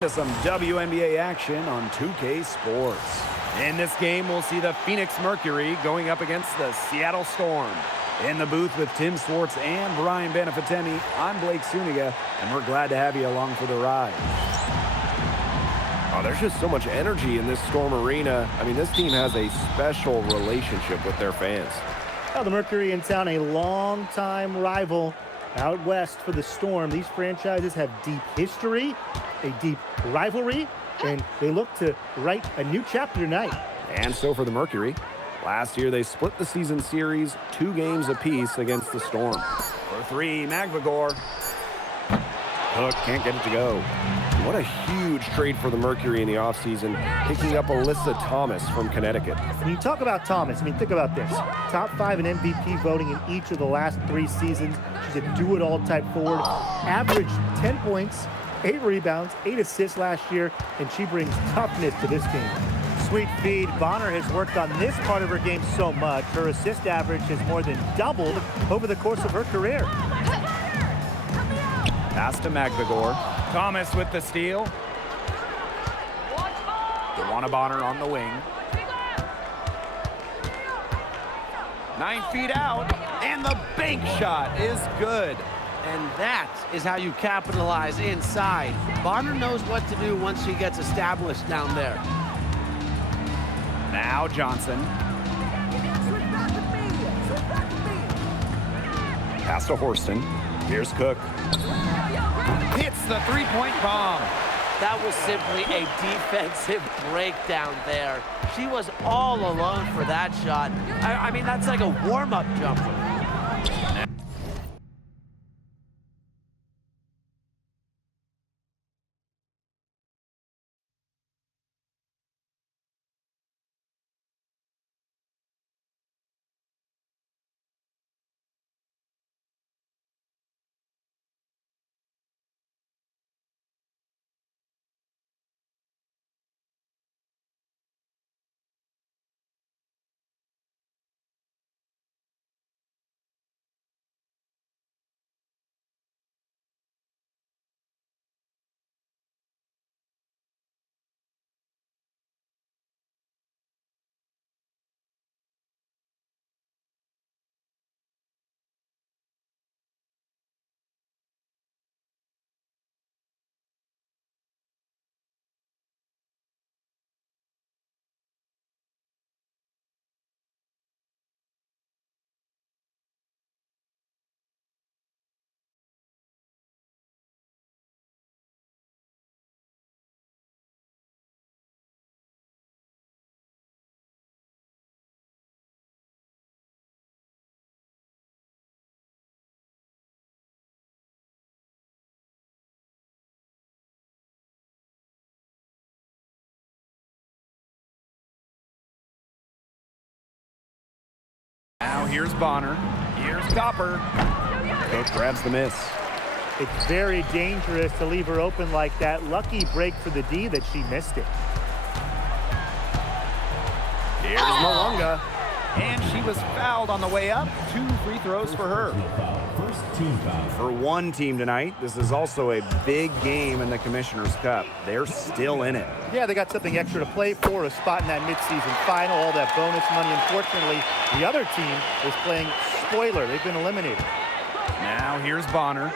To some WNBA action on 2K Sports. In this game, we'll see the Phoenix Mercury going up against the Seattle Storm. In the booth with Tim Swartz and Brian Benefitemi, I'm Blake Suniga, and we're glad to have you along for the ride. Oh, there's just so much energy in this Storm arena. I mean, this team has a special relationship with their fans. Well, the Mercury in town, a long-time rival out west for the Storm. These franchises have deep history, a deep rivalry, and they look to write a new chapter tonight. And so for the Mercury, last year they split the season series 2 games apiece against the Storm. For 3, Magvagor. Hook can't get it to go. What a huge trade for the Mercury in the offseason, picking up Alyssa Thomas from Connecticut. When you talk about Thomas, I mean, think about this. Top 5 in MVP voting in each of the last 3 seasons. She's a do-it-all type forward. Averaged 10 points, 8 rebounds, 8 assists last year, and she brings toughness to this team. Sweet feed. Bonner has worked on this part of her game so much. Her assist average has more than doubled over the course of her career. Pass to Magvagor. Thomas with the steal. DeWanna Bonner on the wing. 9 feet out, and the bank shot is good. And that is how you capitalize inside. Bonner knows what to do once she gets established down there. Now Johnson. Pass to Horston. Here's Cook. Hits the three-point bomb. That was simply a defensive breakdown there. She was all alone for that shot. I mean, that's like a warm-up jumper. Now here's Bonner. Here's Copper. Cook grabs the miss. It's very dangerous to leave her open like that. Lucky break for the D that she missed it. Here's Malunga. And she was fouled on the way up. 2 free throws for her. For one team tonight, this is also a big game in the Commissioner's Cup. They're still in it. Yeah, they got something extra to play for, a spot in that midseason final, all that bonus money. Unfortunately, the other team is playing spoiler. They've been eliminated. Now here's Bonner.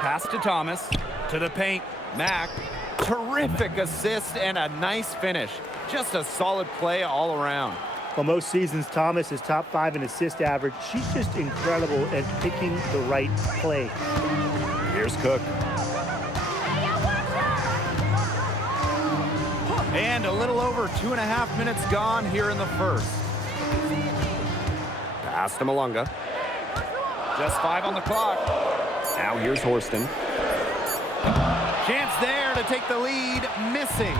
Pass to Thomas. To the paint. Mack. Terrific assist and a nice finish. Just a solid play all around. Well, most seasons, Thomas is top 5 in assist average. She's just incredible at picking the right play. Here's Cook. And a little over 2.5 minutes gone here in the first. Pass to Malunga. Just 5 on the clock. Now here's Horston. Chance there to take the lead, missing.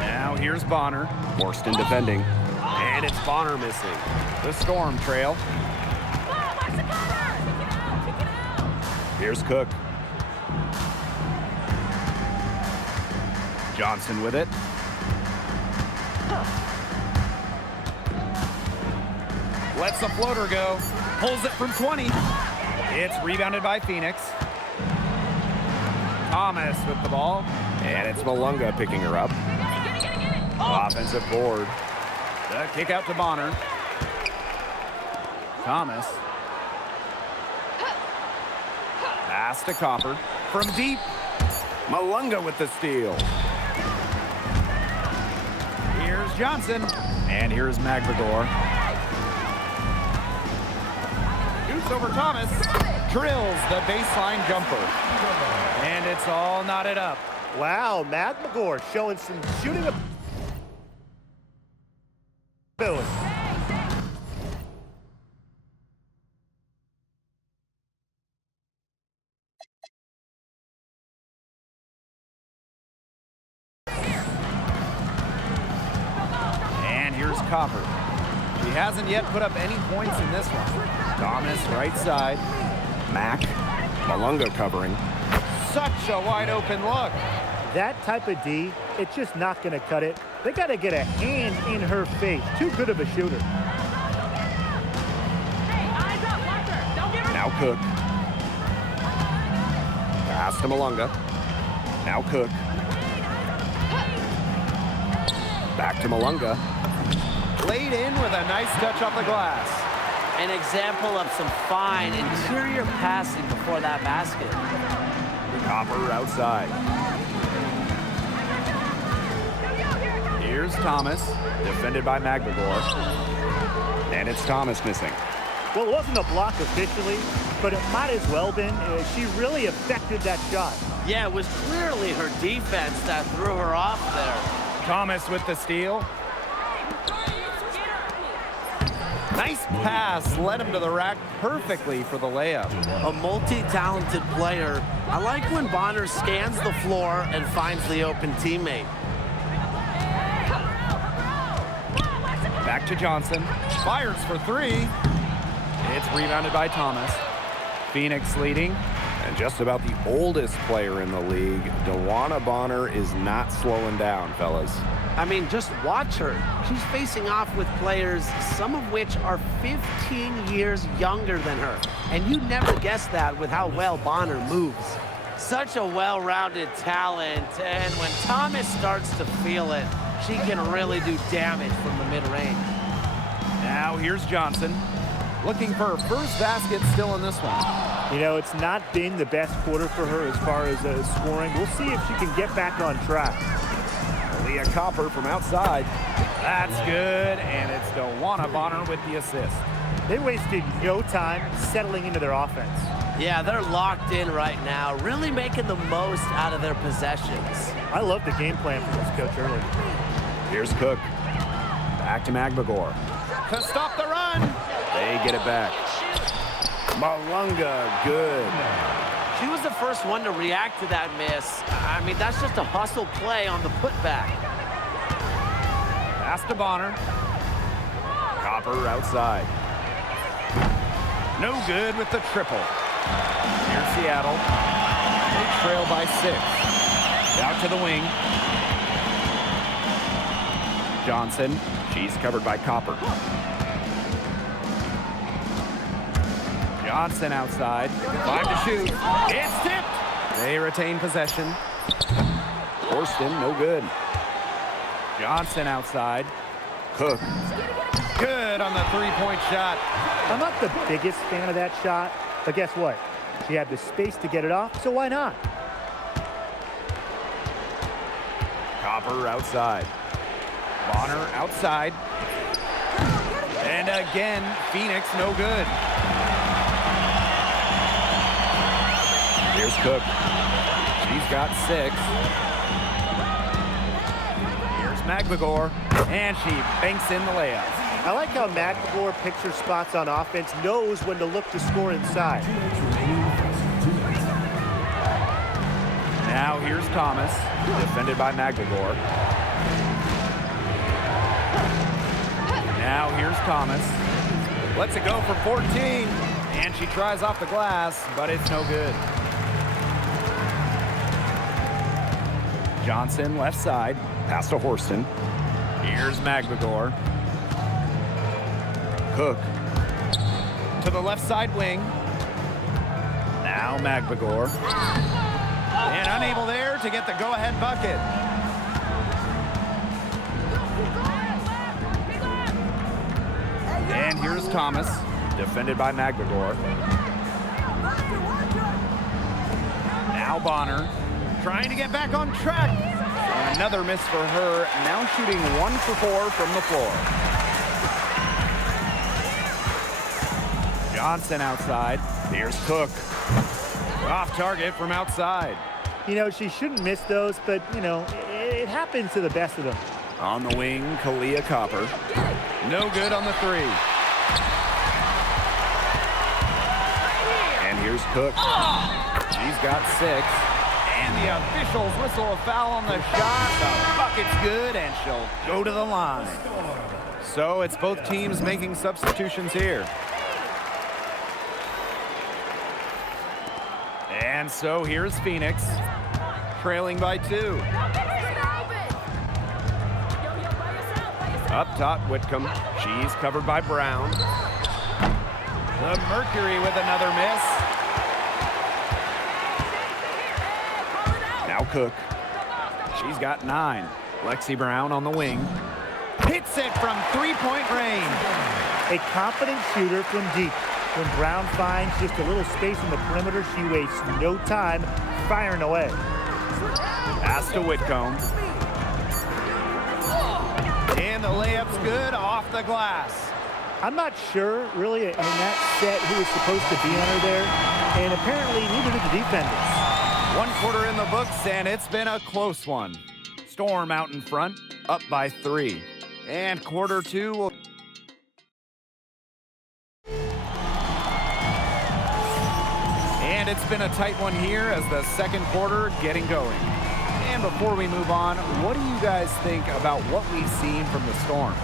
Now here's Bonner. Horston defending. And it's Bonner missing. The Storm trail. Here's Cook. Johnson with it. Lets the floater go. Pulls it from 20. It's rebounded by Phoenix. Thomas with the ball. And it's Malunga picking her up. Offensive board. The kick out to Bonner. Thomas. Pass to Copper. From deep. Malunga with the steal. Here's Johnson. And here's McGregor. Shoots over Thomas. Drills the baseline jumper. And it's all knotted up. Wow, McGregor showing some shooting ability. And here's Copper. She hasn't yet put up any points in this one. Thomas, right side. Mac. Malunga covering. Such a wide open look. That type of D, it's just not going to cut it. They got to get a hand in her face. Too good of a shooter. Now Cook. Pass to Malunga. Now Cook. Back to Malunga. Laid in with a nice touch off the glass. An example of some fine interior passing before that basket. Copper outside. Here's Thomas, defended by McGregor. And it's Thomas missing. Well, it wasn't a block officially, but it might as well been. She really affected that shot. Yeah, it was clearly her defense that threw her off there. Thomas with the steal. Nice pass, led him to the rack perfectly for the layup. A multi-talented player. I like when Bonner scans the floor and finds the open teammate. Back to Johnson. Fires for three. It's rebounded by Thomas. Phoenix leading. And just about the oldest player in the league, DeWanna Bonner is not slowing down, fellas. I mean, just watch her. She's facing off with players, some of which are 15 years younger than her. And you'd never guess that with how well Bonner moves. Such a well-rounded talent, and when Thomas starts to feel it, she can really do damage from the mid-range. Now here's Johnson. Looking for her first basket still in this one. You know, it's not been the best quarter for her as far as scoring. We'll see if she can get back on track. Leah Copper from outside. That's good, and it's DeWanna Bonner with the assist. They wasted no time settling into their offense. Yeah, they're locked in right now, really making the most out of their possessions. I love the game plan for this coach early. Here's Cook. Back to McGregor. To stop the run. They get it back. Malunga, good. She was the first one to react to that miss. I mean, that's just a hustle play on the putback. Pass to Bonner. Copper outside. No good with the triple. Here's Seattle. They trail by 6. Out to the wing. Johnson. She's covered by Copper. Johnson outside. 5 to shoot. It's tipped. They retain possession. Horston, no good. Johnson outside. Cook. Good on the three-point shot. I'm not the biggest fan of that shot, but guess what? She had the space to get it off, so why not? Copper outside. Bonner outside. And again, Phoenix no good. Here's Cook. She's got 6. Here's McGregor, and she banks in the layup. I like how McGregor picks her spots on offense, knows when to look to score inside. Now here's Thomas, defended by McGregor. Now here's Thomas. Lets it go for 14, and she tries off the glass, but it's no good. Johnson left side, pass to Horston. Here's McGregor. Cook. to the left side wing. Now Magbagor. And unable there to get the go-ahead bucket. And here's Thomas, defended by Magbagor. Now Bonner, trying to get back on track. And another miss for her, now shooting 1 for 4 from the floor. Johnson outside. Here's Cook. Off target from outside. You know, she shouldn't miss those, but, you know, it happens to the best of them. On the wing, Kalia Copper. No good on the 3. And here's Cook. She's got 6. And the officials whistle a foul on the shot. The bucket's good, and she'll go to the line. So it's both teams making substitutions here. And so here's Phoenix, trailing by 2. Up top, Whitcomb. She's covered by Brown. The Mercury with another miss. Now Cook. She's got 9. Lexi Brown on the wing. Hits it from 3-point range. A confident shooter from deep. When Brown finds just a little space in the perimeter, she wastes no time firing away. Pass to Whitcomb. And the layup's good off the glass. I'm not sure, really, in that set who was supposed to be on her there, and apparently neither did the defenders. 1 quarter in the books, and it's been a close one. Storm out in front, up by 3. And quarter 2 will... And it's been a tight one here as the second quarter getting going. And before we move on, what do you guys think about what we've seen from the Storm?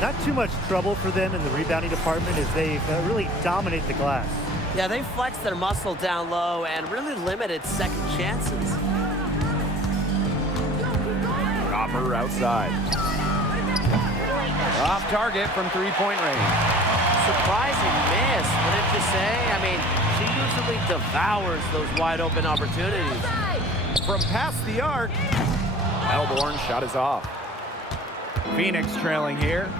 Not too much trouble for them in the rebounding department as they really dominate the glass. Yeah, they flexed their muscle down low and really limited second chances. Copper outside. Off target from 3-point range. Surprising miss, wouldn't you say? I mean, she usually devours those wide open opportunities. From past the arc, Melbourne shot is off. Phoenix trailing here.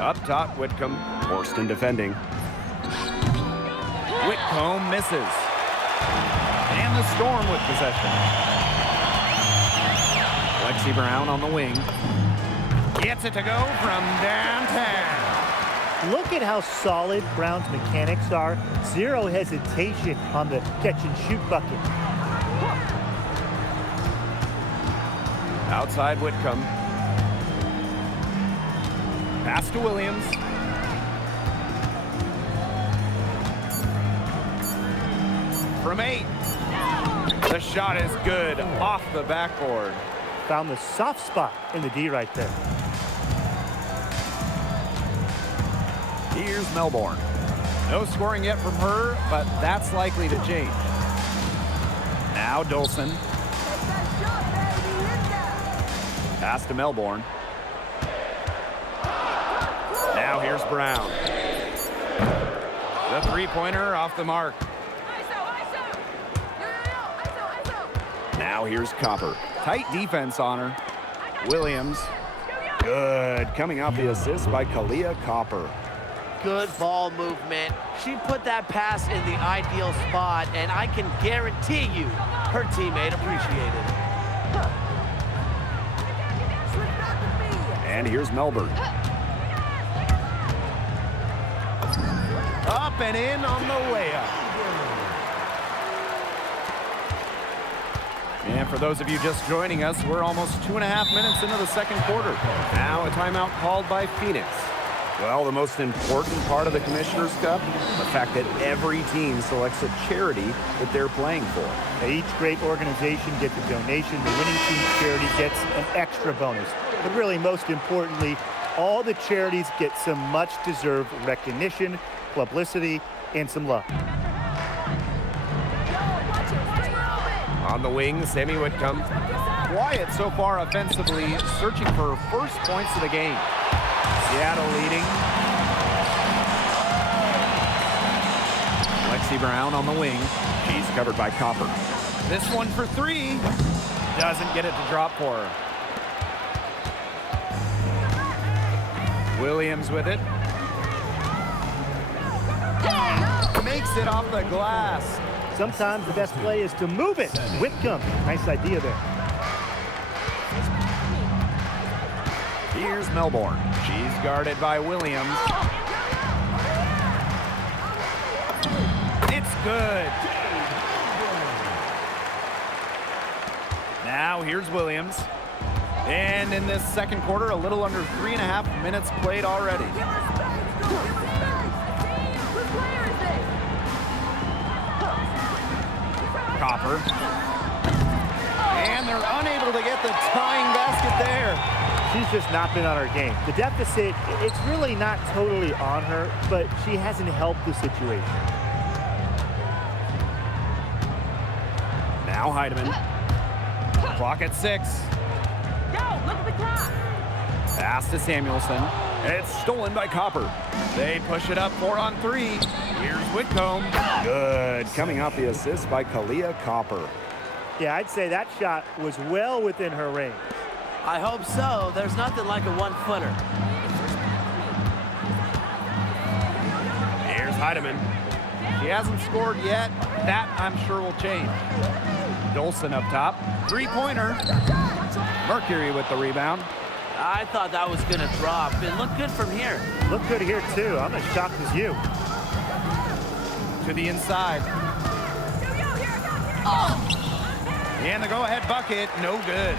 Up top, Whitcomb. Horston defending. Whitcomb misses. And the Storm with possession. Lexi Brown on the wing. Gets it to go from downtown. Look at how solid Brown's mechanics are. Zero hesitation on the catch-and-shoot bucket. Outside Whitcomb. Pass to Williams. From 8. The shot is good off the backboard. Found the soft spot in the D right there. Here's Melbourne. No scoring yet from her, but that's likely to change. Now Dolson. Pass to Melbourne. Now here's Brown. The 3-pointer off the mark. Now here's Copper. Tight defense on her. Williams. Good. Coming off the assist by Kalia Copper. Good ball movement. She put that pass in the ideal spot, and I can guarantee you her teammate appreciated it. And here's Melbourne. Up and in on the layup. And for those of you just joining us, we're almost 2.5 minutes into the second quarter. Now a timeout called by Phoenix. Well, the most important part of the Commissioner's Cup, the fact that every team selects a charity that they're playing for. Each great organization gets a donation. The winning team's charity gets an extra bonus. But really, most importantly, all the charities get some much-deserved recognition, publicity, and some love. On the wing, Sammy Whitcomb. Quiet so far offensively, searching for her first points of the game. Seattle leading. Lexi Brown on the wing. She's covered by Copper. This one for three. Doesn't get it to drop for her. Williams with it. Makes it off the glass. Sometimes the best play is to move it. Whitcomb, nice idea there. Here's Melbourne. She's guarded by Williams. It's good. Now here's Williams. And in this second quarter, a little under 3.5 minutes played already. Copper. And they're unable to get the tying basket there. She's just not been on her game. The deficit, it's really not totally on her, but she hasn't helped the situation. Now Heidemann. Clock at 6. Look at the clock. Pass to Samuelson. It's stolen by Copper. They push it up 4 on 3. Here's Whitcomb. Good. Coming off the assist by Kalia Copper. Yeah, I'd say that shot was well within her range. I hope so. There's nothing like a one-footer. Here's Heidemann. She hasn't scored yet. That, I'm sure, will change. Dolson up top. Three-pointer. Mercury with the rebound. I thought that was going to drop. It looked good from here. Look good here, too. I'm as shocked as you. To the inside. And the go-ahead bucket, no good.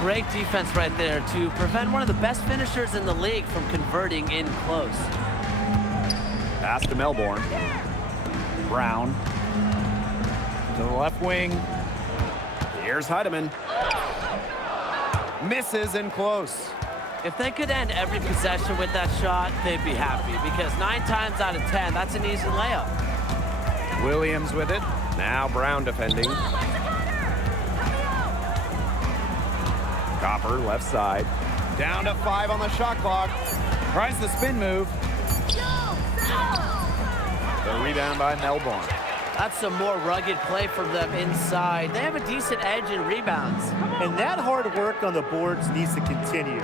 Great defense right there to prevent one of the best finishers in the league from converting in close. Pass to Melbourne. Brown. To the left wing. Here's Heidemann. Misses in close. If they could end every possession with that shot, they'd be happy because 9 times out of 10, that's an easy layup. Williams with it. Now Brown defending. Copper left side. Down to 5 on the shot clock. Tries the spin move. The rebound by Melbourne. That's some more rugged play from them inside. They have a decent edge in rebounds. And that hard work on the boards needs to continue.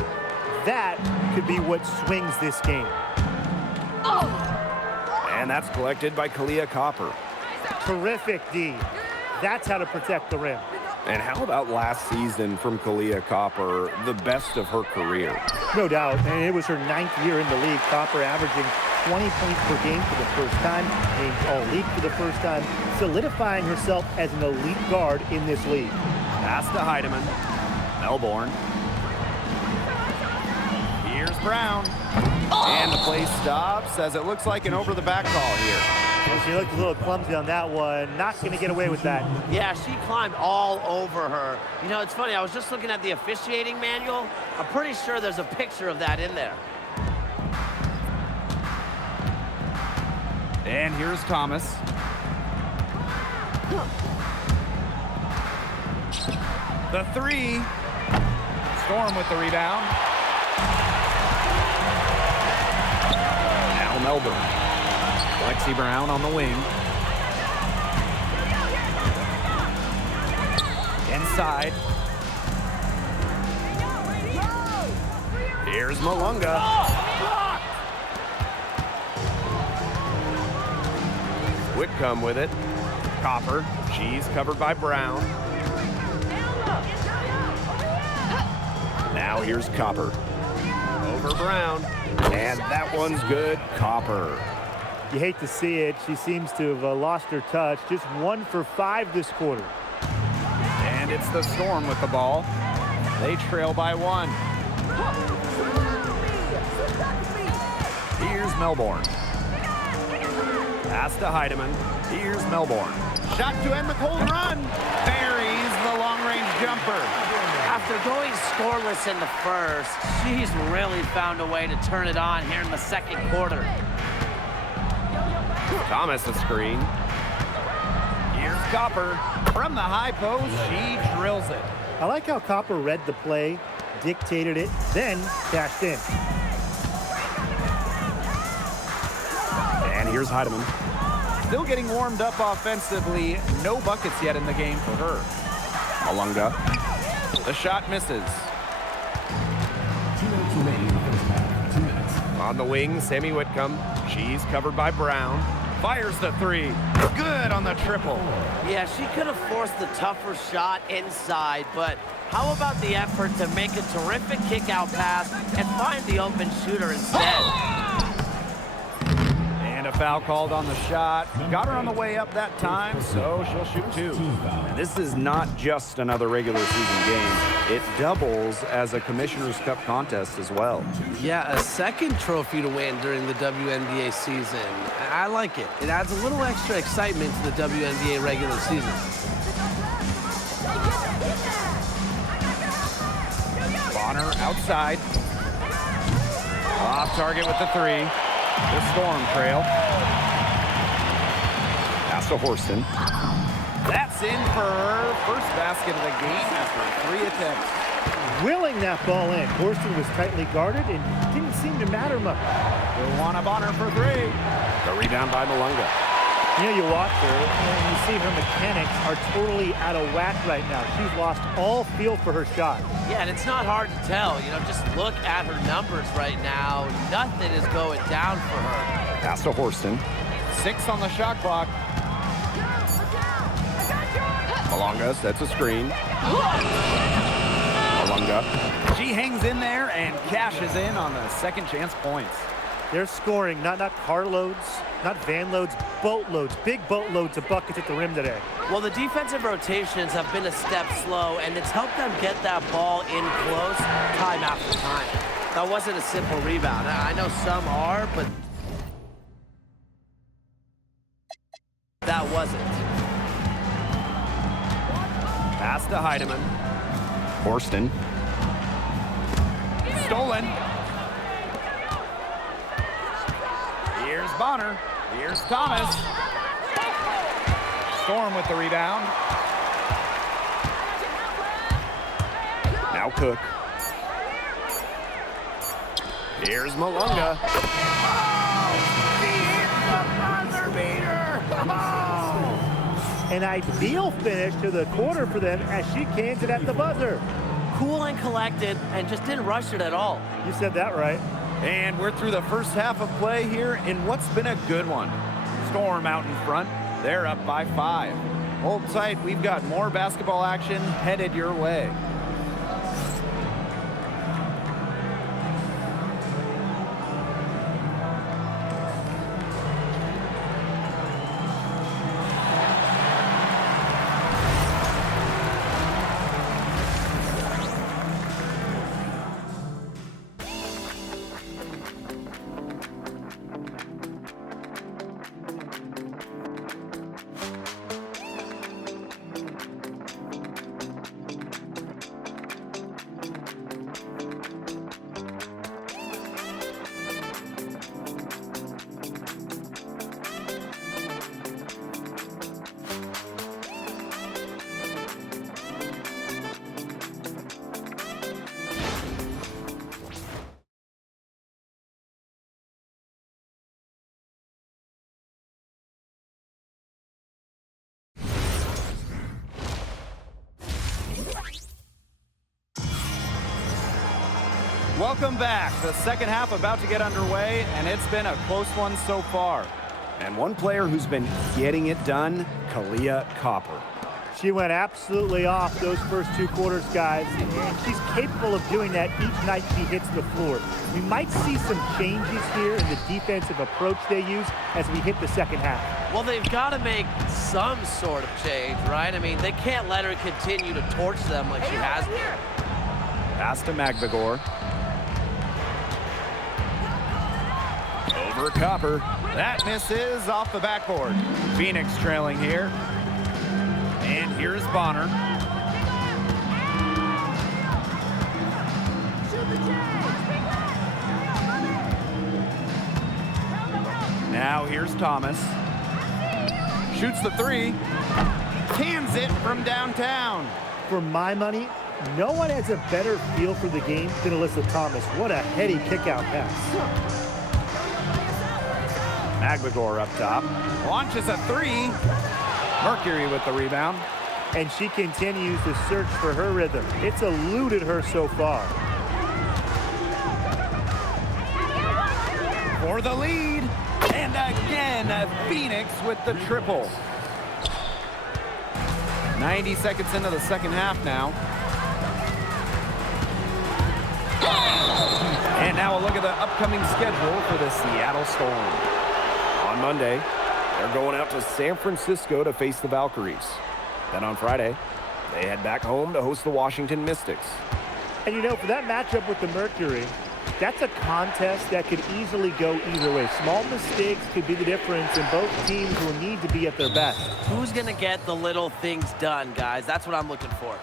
That could be what swings this game. And that's collected by Kalia Copper. Terrific D. That's how to protect the rim. And how about last season from Kalia Copper, the best of her career? No doubt, and it was her 9th year in the league. Copper averaging 20 points per game for the first time, named All-League for the first time, solidifying herself as an elite guard in this league. Pass to Heidemann. Melbourne. Here's Brown. And the play stops as it looks like an over-the-back call here. And she looked a little clumsy on that one. Not going to get away with that. Yeah, she climbed all over her. You know, it's funny. I was just looking at the officiating manual. I'm pretty sure there's a picture of that in there. And here's Thomas. The 3. Storm with the rebound. Now Melbourne. Lexi Brown on the wing. Inside. Here's Malunga. Whitcomb with it. Copper. She's covered by Brown. Now here's Copper. Over Brown. And that one's good. Copper. You hate to see it. She seems to have lost her touch. Just 1 for 5 this quarter. And it's the Storm with the ball. They trail by 1. Here's Melbourne. Pass to Heidemann. Here's Melbourne. Shot to end the cold run. Buries the long-range jumper. After going scoreless in the first, she's really found a way to turn it on here in the second quarter. Thomas a screen. Here's Copper. From the high post, she drills it. I like how Copper read the play, dictated it, then cashed in. Here's Heidemann. Still getting warmed up offensively. No buckets yet in the game for her. Malunga. The shot misses. On the wing, Sammy Whitcomb. She's covered by Brown. Fires the three. Good on the triple. Yeah, she could have forced the tougher shot inside, but how about the effort to make a terrific kick-out pass and find the open shooter instead? And a foul called on the shot. Got her on the way up that time, so she'll shoot two. And this is not just another regular season game. It doubles as a Commissioner's Cup contest as well. Yeah, a second trophy to win during the WNBA season. I like it. It adds a little extra excitement to the WNBA regular season. Bonner outside. Off target with the three. The Storm trail. Pass to Horston. That's in for her first basket of the game after 3 attempts. Willing that ball in. Horston was tightly guarded and didn't seem to matter much. Luana Bonner for 3. The rebound by Malunga. You know, you watch her and you see her mechanics are totally out of whack right now. She's lost all feel for her shot. Yeah, and it's not hard to tell. You know, just look at her numbers right now. Nothing is going down for her. Pass to Horston. 6 on the shot clock. Malunga sets a screen. Malunga. She hangs in there and cashes in on the second chance points. They're scoring not carloads, not van loads, boatloads, big boatloads of buckets at the rim today. Well, the defensive rotations have been a step slow, and it's helped them get that ball in close time after time. That wasn't a simple rebound. I know some are, but that wasn't. Pass to Heidemann. Horston. Stolen. Here's Bonner. Here's Thomas. Storm with the rebound. Now Cook. Here's Malunga. An ideal finish to the quarter for them as she cans it at the buzzer. Cool and collected, and just didn't rush it at all. You said that right. And we're through the first half of play here in what's been a good one. Storm out in front. They're up by 5. Hold tight. We've got more basketball action headed your way. Welcome back. The second half about to get underway, and it's been a close one so far. And one player who's been getting it done, Kalia Copper. She went absolutely off those first 2 quarters, guys, and she's capable of doing that each night she hits the floor. We might see some changes here in the defensive approach they use as we hit the second half. Well, they've got to make some sort of change, right? I mean, they can't let her continue to torch them like she has been. Pass to Magbagor. Over Copper. That misses off the backboard. Phoenix trailing here. And here's Bonner. Now here's Thomas. Shoots the 3. Cans it from downtown. For my money, no one has a better feel for the game than Alyssa Thomas. What a heady kick-out pass. Magbagor up top. Launches a three. Mercury with the rebound. And she continues to search for her rhythm. It's eluded her so far. For the lead. And again, Phoenix with the triple. 90 seconds into the second half now. And now a look at the upcoming schedule for the Seattle Storm. On Monday, they're going out to San Francisco to face the Valkyries. Then on Friday, they head back home to host the Washington Mystics. And you know, for that matchup with the Mercury, that's a contest that could easily go either way. Small mistakes could be the difference, and both teams will need to be at their best. Who's going to get the little things done, guys? That's what I'm looking for.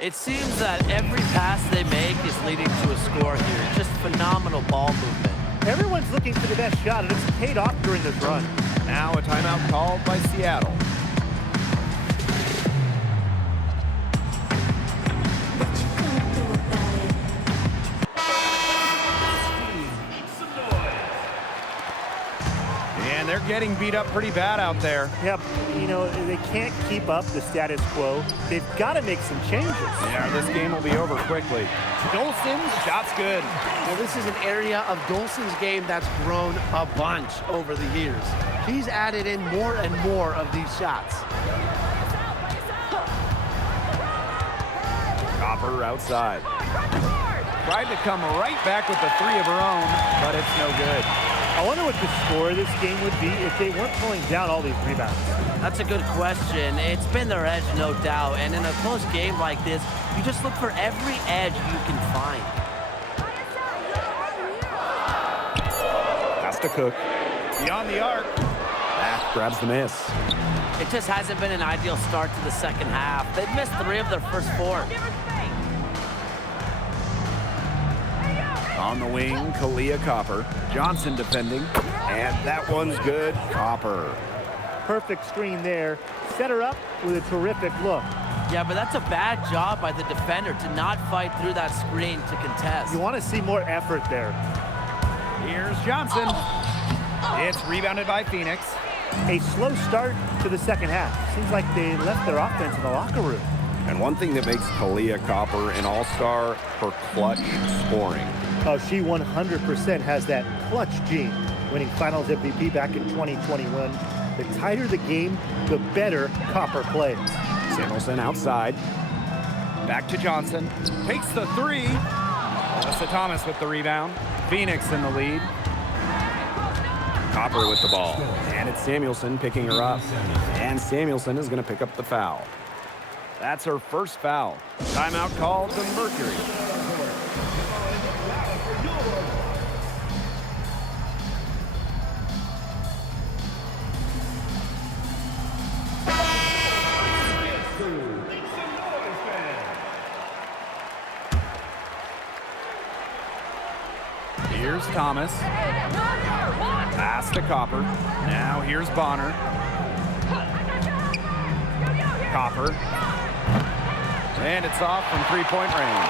It seems that every pass they make is leading to a score here. Just phenomenal ball movement. Everyone's looking for the best shot, and it's paid off during this run. Now a timeout called by Seattle. And they're getting beat up pretty bad out there. Yep, you know, they can't keep up the status quo. They've got to make some changes. Yeah, this game will be over quickly. Dolson's shot's good. Well, this is an area of Dolson's game that's grown a bunch over the years. He's added in more and more of these shots. Copper outside. Tried to come right back with the three of her own, but it's no good. I wonder what the score of this game would be if they weren't pulling down all these rebounds. That's a good question. It's been their edge, no doubt. And in a close game like this, you just look for every edge you can find. Has to Cook. Beyond the arc. Back grabs the miss. It just hasn't been an ideal start to the second half. They've missed 3 of their first 4. On the wing, Kalia Copper. Johnson defending. And that one's good. Copper. Perfect screen there. Set her up with a terrific look. Yeah, but that's a bad job by the defender to not fight through that screen to contest. You want to see more effort there. Here's Johnson. It's rebounded by Phoenix. A slow start to the second half. Seems like they left their offense in the locker room. And one thing that makes Kalia Copper an all-star, her clutch scoring. Oh, she 100% has that clutch gene, winning Finals MVP back in 2021. The tighter the game, the better Copper plays. Samuelson outside. Back to Johnson. Takes the three. Alyssa Thomas with the rebound. Phoenix in the lead. Copper with the ball. And it's Samuelson picking her up. And Samuelson is going to pick up the foul. That's her first foul. Timeout called to Mercury. Here's Thomas. Pass to Copper. Now here's Bonner. Copper. And it's off from three-point range.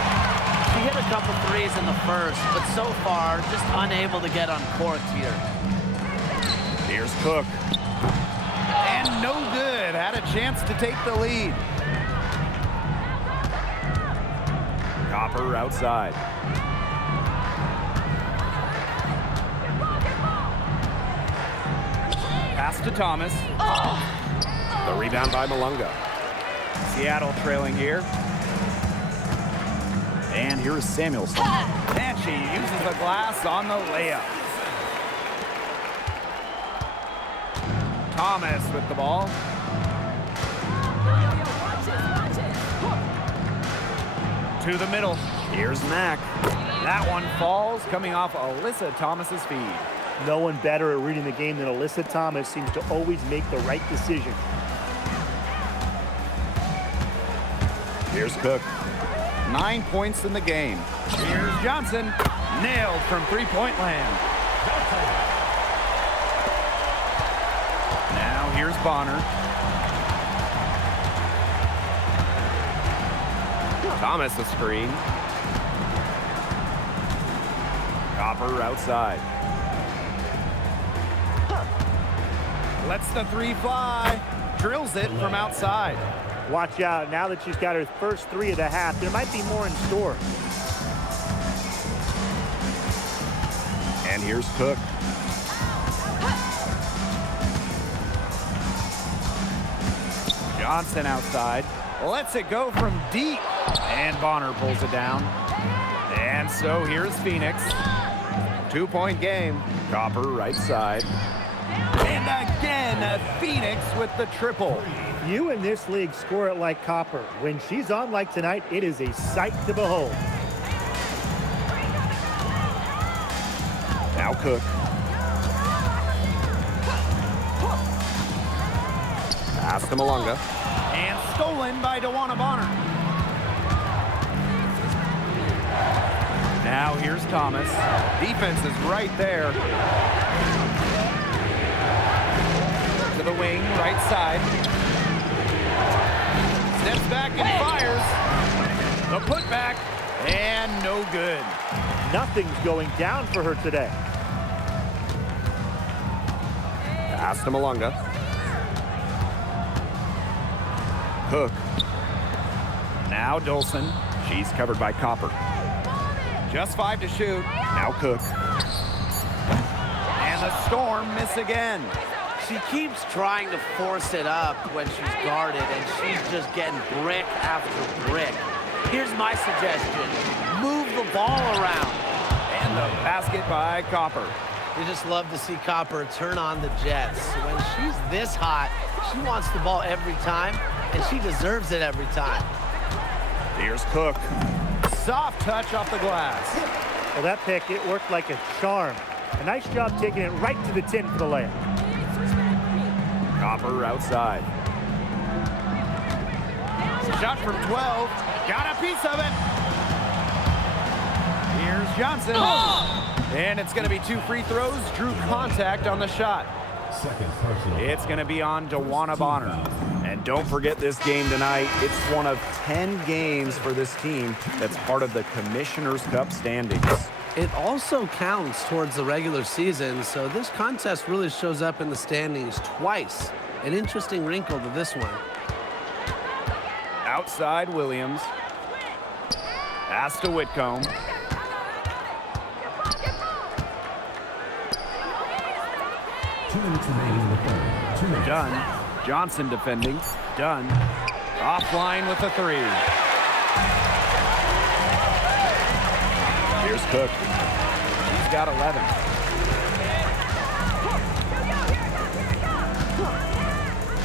She hit a couple threes in the first, but so far, just unable to get uncorked here. Here's Cook. And no good. Had a chance to take the lead. Copper outside. Pass to Thomas. The rebound by Malunga. Seattle trailing here. And here is Samuelson. And she uses the glass on the layup. Thomas with the ball. To the middle. Here's Mack. That one falls, coming off Alyssa Thomas's feed. No one better at reading the game than Alyssa Thomas. Seems to always make the right decision. Here's Cook. 9 points in the game. Here's Johnson. Nailed from three-point land. Now here's Bonner. Thomas a screen. Copper outside. Lets the three fly. Drills it from outside. Watch out. Now that she's got her first three of the half, there might be more in store. And here's Cook. Johnson outside. Lets it go from deep. And Bonner pulls it down. And so here's Phoenix. 2-point game. Copper right side. And again, Phoenix with the triple. You in this league score it like Copper. When she's on like tonight, it is a sight to behold. Now Cook. Pass to Malunga. And stolen by DeWanna Bonner. Now here's Thomas. Defense is right there. To the wing, right side. Steps back and fires. The putback, and no good. Nothing's going down for her today. Pass to Malunga. Cook. Now Dolson. She's covered by Copper. Just 5 to shoot. Now Cook. And the Storm miss again. She keeps trying to force it up when she's guarded, and she's just getting brick after brick. Here's my suggestion. Move the ball around. And the basket by Copper. You just love to see Copper turn on the Jets. When she's this hot, she wants the ball every time, and she deserves it every time. Here's Cook. Soft touch off the glass. Well, that pick, it worked like a charm. A nice job taking it right to the tin for the layup. Copper outside. Shot from 12. Got a piece of it. Here's Johnson. And it's going to be 2 free throws. Drew contact on the shot. It's going to be on DeWanna Bonner. And don't forget this game tonight. It's one of 10 games for this team that's part of the Commissioner's Cup standings. It also counts towards the regular season, so this contest really shows up in the standings twice. An interesting wrinkle to this one. Outside Williams. Pass to Whitcomb. Dunn. Johnson defending. Dunn. Offline with a 3. Here's Cook. He's got 11.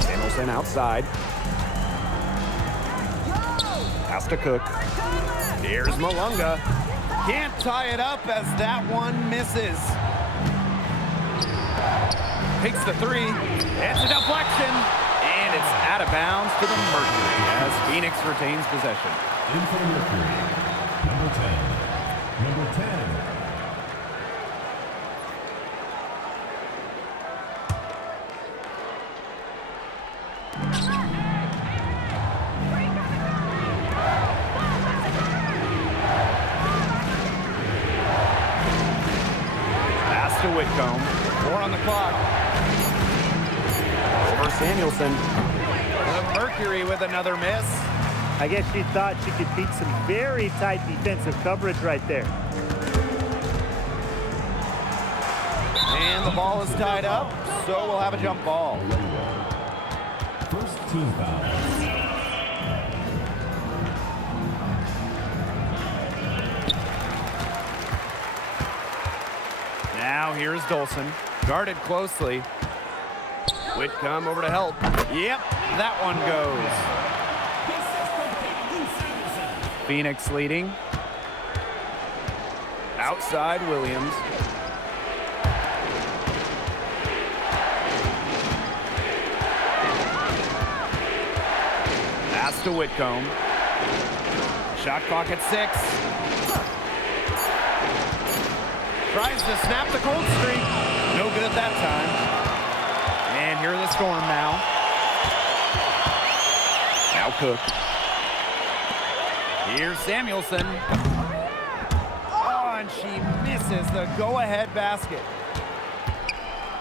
Samuelson outside. Pass to Cook. Here's Malunga. Can't tie it up as that one misses. Takes the 3. It's a deflection. And it's out of bounds to the Mercury as Phoenix retains possession. In for the Mercury, number 10. Number 10. Pass to Whitcomb. 4 on the clock. Over Samuelson. The Mercury with another miss. I guess she thought she could beat some very tight defensive coverage right there. And the ball is tied up, so we'll have a jump ball. First team foul. Now here's Dolson. Guarded closely. Whitcomb over to help. Yep, that one goes. Phoenix leading. Outside Williams. Pass to Whitcomb. Shot clock at 6. Tries to snap the cold streak. No good that time. And here are the Storm now. Now Cook. Here's Samuelson. Oh, and she misses the go-ahead basket.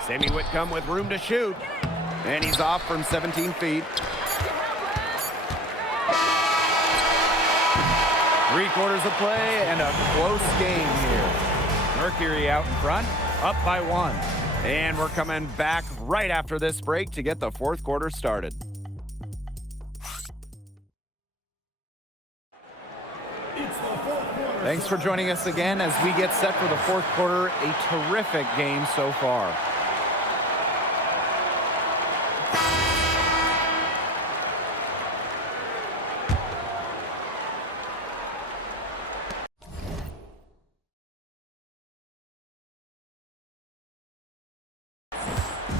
Sammy Whitcomb with room to shoot. And he's off from 17 feet. 3/4 of play and a close game here. Mercury out in front, up by 1. And we're coming back right after this break to get the 4th quarter started. Thanks for joining us again as we get set for the 4th quarter. A terrific game so far.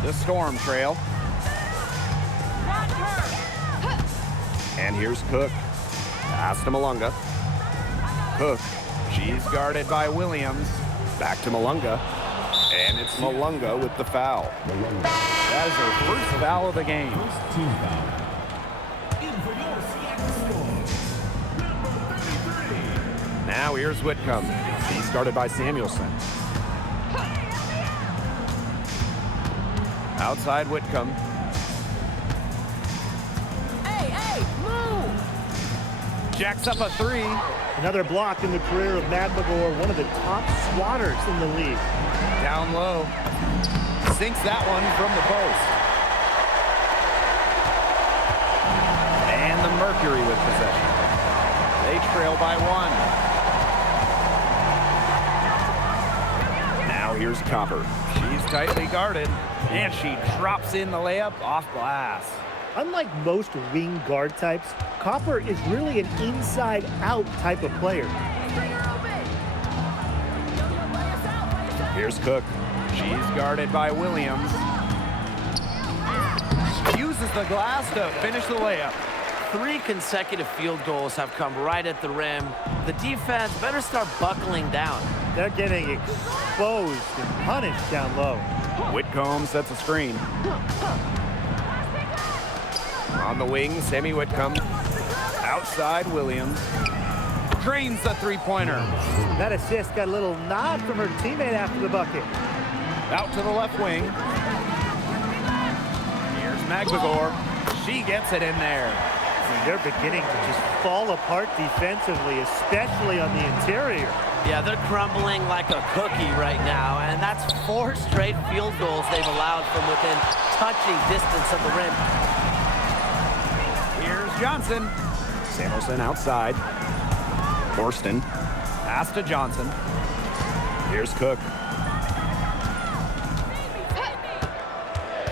The Storm trail. And here's Cook. Pass to Malunga. Cook. She's guarded by Williams. Back to Malunga. And it's Malunga with the foul. That is her first foul of the game. First team foul. In for your Seattle Storm, number 33. Now here's Whitcomb. He's guarded by Samuelson. Outside Whitcomb. Hey, move! Jacks up a 3. Another block in the career of Magmagor, one of the top swatters in the league. Down low. Sinks that one from the post. And the Mercury with possession. They trail by 1. Now here's Copper. She's tightly guarded. And she drops in the layup off glass. Unlike most wing guard types, Copper is really an inside-out type of player. Here's Cook. She's guarded by Williams. Uses the glass to finish the layup. 3 consecutive field goals have come right at the rim. The defense better start buckling down. They're getting exposed and punished down low. Whitcomb sets a screen. On the wing, Sammy Whitcomb. Outside Williams. Drains the 3-pointer. That assist got a little nod from her teammate after the bucket. Out to the left wing. Here's Magmagor. She gets it in there. They're beginning to just fall apart defensively, especially on the interior. Yeah, they're crumbling like a cookie right now, and that's 4 straight field goals they've allowed from within touching distance of the rim. Here's Johnson. Samuelson outside. Horston. Pass to Johnson. Here's Cook.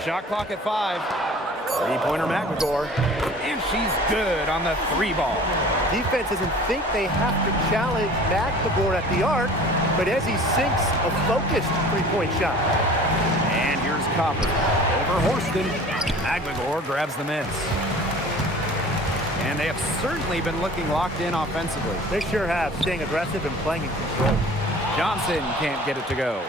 Shot clock at 5. 3-pointer Magmagor. And she's good on the 3 ball. Defense doesn't think they have to challenge Magmagor at the arc, but as he sinks a focused 3-point shot. And here's Copper. Over Horston. Magmagor grabs the miss. And they have certainly been looking locked in offensively. They sure have, staying aggressive and playing in control. Johnson can't get it to go.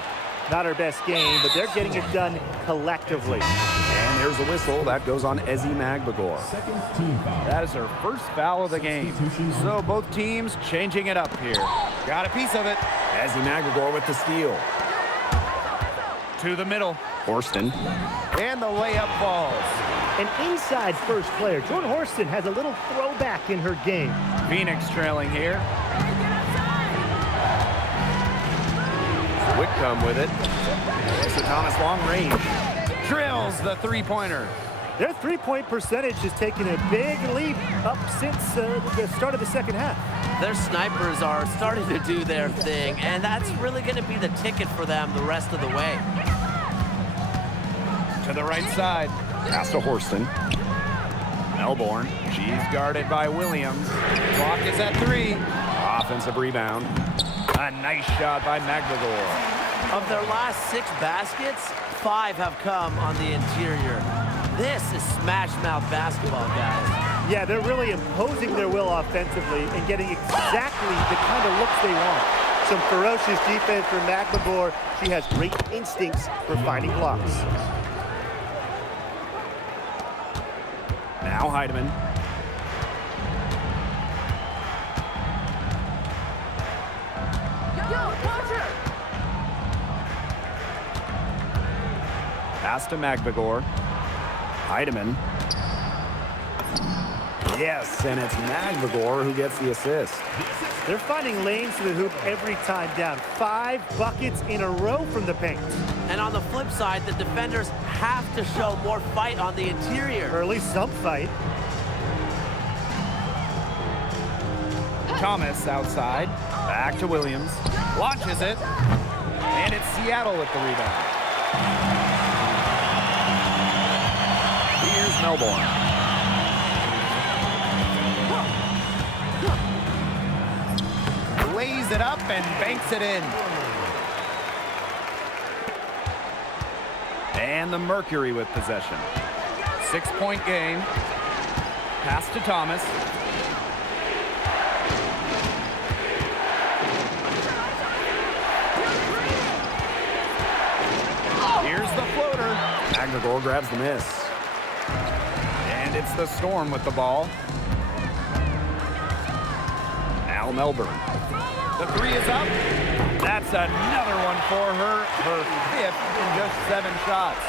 Not her best game, but they're getting it done collectively. And there's a whistle. That goes on Ezzy Magmagor. Second team foul. That is her first foul of the game. So both teams changing it up here. Got a piece of it. Ezzy Magmagor with the steal. To the middle. Horston. And the layup falls. An inside first player, Jordan Horston has a little throwback in her game. Phoenix trailing here. Whitcomb with it. Melissa Thomas long range. Drills the 3-pointer. Their 3-point percentage has taken a big leap up since the start of the second half. Their snipers are starting to do their thing, and that's really going to be the ticket for them the rest of the way. To the right side. Pass to Horston. Melbourne. She's guarded by Williams. Clock is at 3. Offensive rebound. A nice shot by Magmagor. Of their last 6 baskets, 5 have come on the interior. This is smash-mouth basketball, guys. Yeah, they're really imposing their will offensively and getting exactly the kind of looks they want. Some ferocious defense from Magmagor. She has great instincts for finding blocks. Now Heidemann. Pass to Magmagor. Heidemann. Yes, and it's Magvagor who gets the assist. They're finding lanes to the hoop every time down. 5 buckets in a row from the paint. And on the flip side, the defenders have to show more fight on the interior. Or at least some fight. Thomas outside. Back to Williams. Launches it. And it's Seattle with the rebound. Here's Melbourne. Lays it up and banks it in. And the Mercury with possession. 6-point game. Pass to Thomas. Here's the floater. Magvagor grabs the miss. And it's the Storm with the ball. Al Melbourne. The 3 is up. That's another one for her. Her 5th in just 7 shots.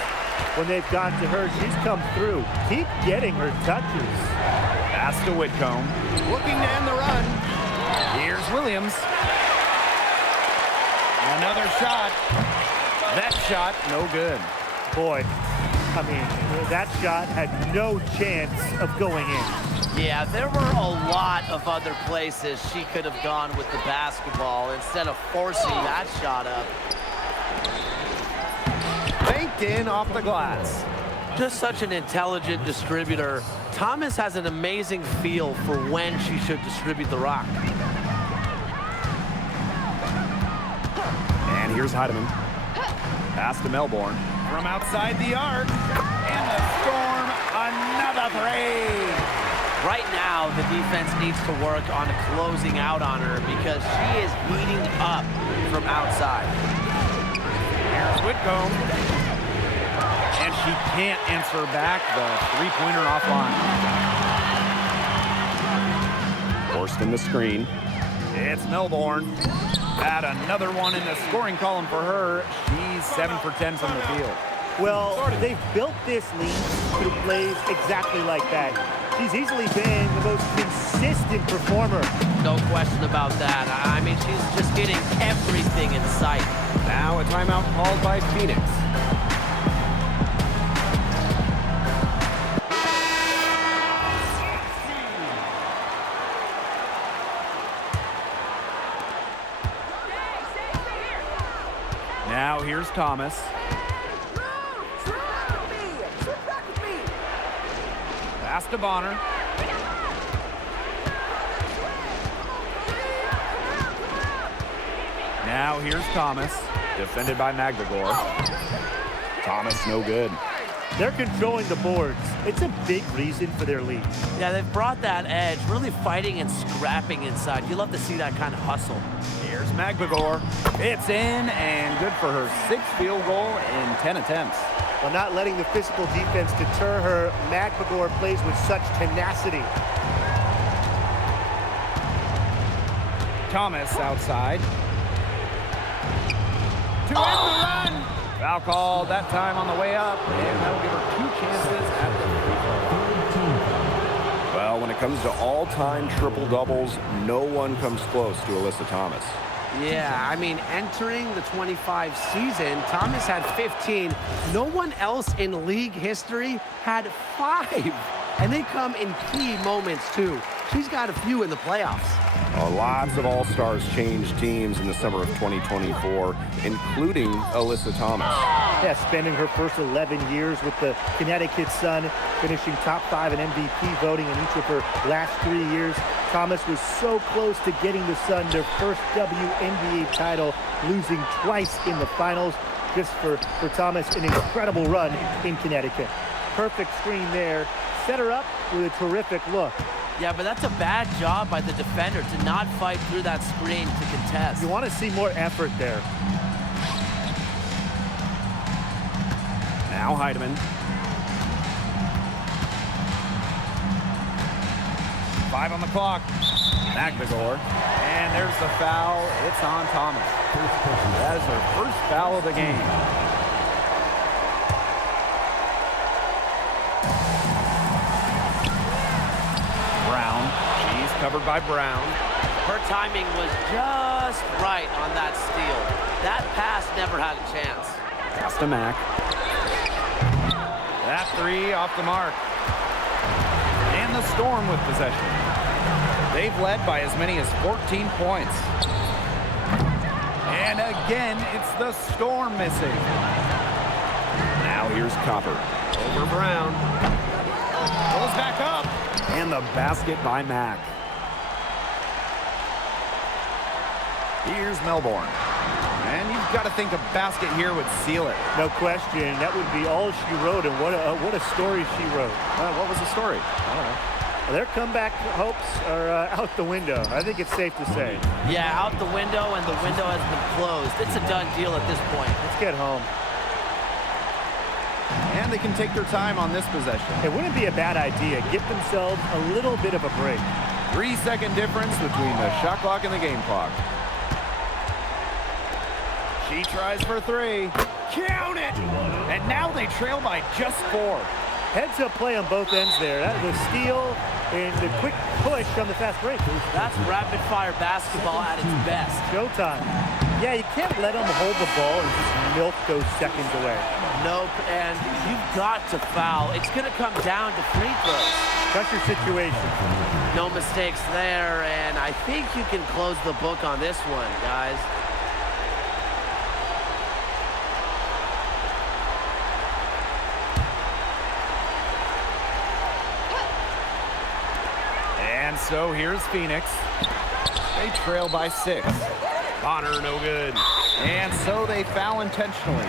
When they've got to her, she's come through. Keep getting her touches. Pass to Whitcomb. Looking to end the run. Here's Williams. Another shot. That shot, no good. Boy, I mean, that shot had no chance of going in. Yeah, there were a lot of other places she could have gone with the basketball instead of forcing that shot up. Banked in off the glass. Just such an intelligent distributor. Thomas has an amazing feel for when she should distribute the rock. And here's Heidemann. Pass to Melbourne. From outside the arc. And the Storm, another 3. Right now, the defense needs to work on closing out on her because she is heating up from outside. Here's Whitcomb. And she can't answer back the 3-pointer offline. Forced in the screen. It's Melbourne. Add another one in the scoring column for her. She's 7 for 10 from the field. Well, they've built this lead through plays exactly like that. She's easily been the most consistent performer. No question about that. I mean, she's just getting everything in sight. Now a timeout called by Phoenix. Now here's Thomas. Pass to Bonner. Now here's Thomas. Defended by Magvagor. Thomas no good. They're controlling the boards. It's a big reason for their lead. Yeah, they've brought that edge, really fighting and scrapping inside. You love to see that kind of hustle. Here's Magvagor. It's in and good for her 6th field goal in 10 attempts. While not letting the physical defense deter her, Magvagor plays with such tenacity. Thomas outside. To end the run. Foul called that time on the way up, and that'll give her 2 chances at the free throw. Well, when it comes to all-time triple-doubles, no one comes close to Alyssa Thomas. Yeah, I mean, entering the 25 season, Thomas had 15. No one else in league history had 5. And they come in key moments, too. She's got a few in the playoffs. Lots of All-Stars changed teams in the summer of 2024, including Alyssa Thomas. Yeah, spending her first 11 years with the Connecticut Sun, finishing top 5 in MVP voting in each of her last 3 years. Thomas was so close to getting the Sun their first WNBA title, losing twice in the finals. Just for Thomas, an incredible run in Connecticut. Perfect screen there. Set her up with a terrific look. Yeah, but that's a bad job by the defender to not fight through that screen to contest. You want to see more effort there. Now Heidemann. 5 on the clock. Magvagor. And there's the foul. It's on Thomas. That is her first foul of the game. Brown. She's covered by Brown. Her timing was just right on that steal. That pass never had a chance. Pass to Mack. That three off the mark. And the Storm with possession. They've led by as many as 14 points. And again, it's the Storm missing. Now here's Copper. Over Brown. Goes back up. And the basket by Mack. Here's Melbourne. And you've got to think a basket here would seal it. No question. That would be all she wrote, and what a story she wrote. What was the story? I don't know. Their comeback hopes are out the window. I think it's safe to say. Yeah, out the window, and the window has been closed. It's a done deal at this point. Let's get home. And they can take their time on this possession. It wouldn't be a bad idea. Give themselves a little bit of a break. 3-second difference between the shot clock and the game clock. She tries for three. Count it! And now they trail by just 4. Heads-up play on both ends there. That was a steal and the quick push on the fast break. That's rapid-fire basketball at its best. Showtime. Yeah, you can't let them hold the ball and just milk those seconds away. Nope, and you've got to foul. It's going to come down to free throws. Pressure situation. No mistakes there, and I think you can close the book on this one, guys. And so here's Phoenix. They trail by 6. Bonner, no good. And so they foul intentionally.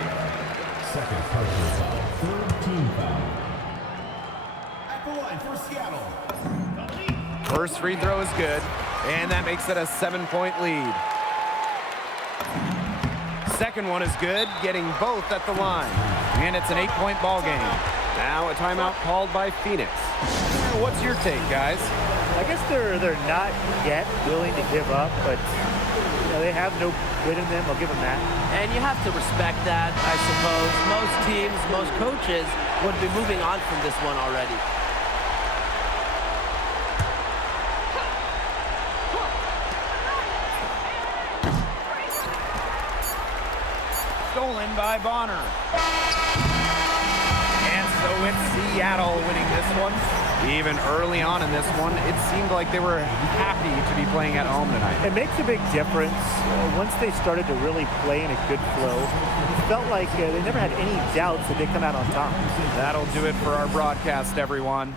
Second personal foul. Third team foul. At the line for Seattle. First free throw is good, and that makes it a 7-point lead. Second one is good, getting both at the line. And it's an 8-point ball game. Now a timeout called by Phoenix. What's your take, guys? I guess they're not yet willing to give up, but they have no quit in them. I'll give them that. And you have to respect that, I suppose. Most teams, most coaches would be moving on from this one already. Stolen by Bonner. And so it's Seattle winning this one. Even early on in this one, it seemed like they were happy to be playing at home tonight. It makes a big difference. Once they started to really play in a good flow, it felt like they never had any doubts that they'd come out on top. That'll do it for our broadcast, everyone.